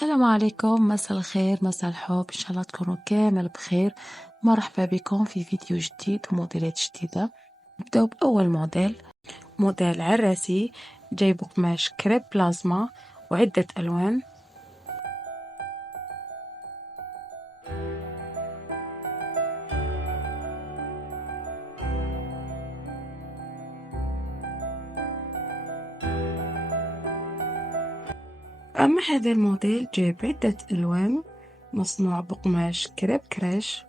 السلام عليكم، مساء الخير، مساء الحب، إن شاء الله تكونوا كامل بخير. مرحبا بكم في فيديو جديد وموديلات جديدة. نبداو بأول موديل عراسي جاي بقماش كريب بلازما وعدة ألوان. أما هذا الموديل جاي بعدة ألوان، مصنوع بقماش كريب كراش.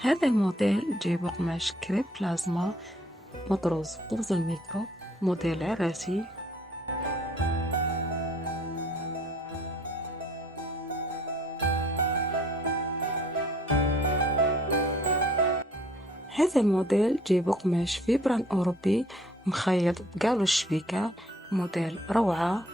هذا الموديل جاي بقماش كريب بلازما مطروز طرز الميكرو، موديل عراسي. هذا الموديل جاي بقماش فيبران أوروبي مخيط بقالو الشبيكة، موديل روعة.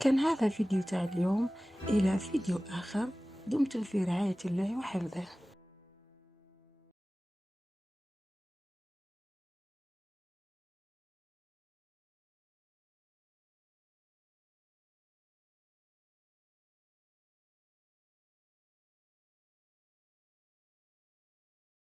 كان هذا فيديو تاع اليوم، إلى فيديو آخر. دمتم في رعاية الله وحفظه.